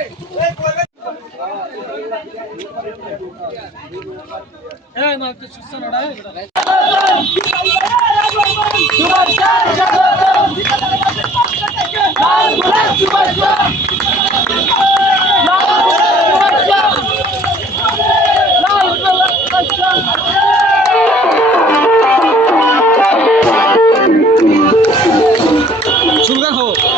ఏ మాట చూస్తున్నాడా Oh.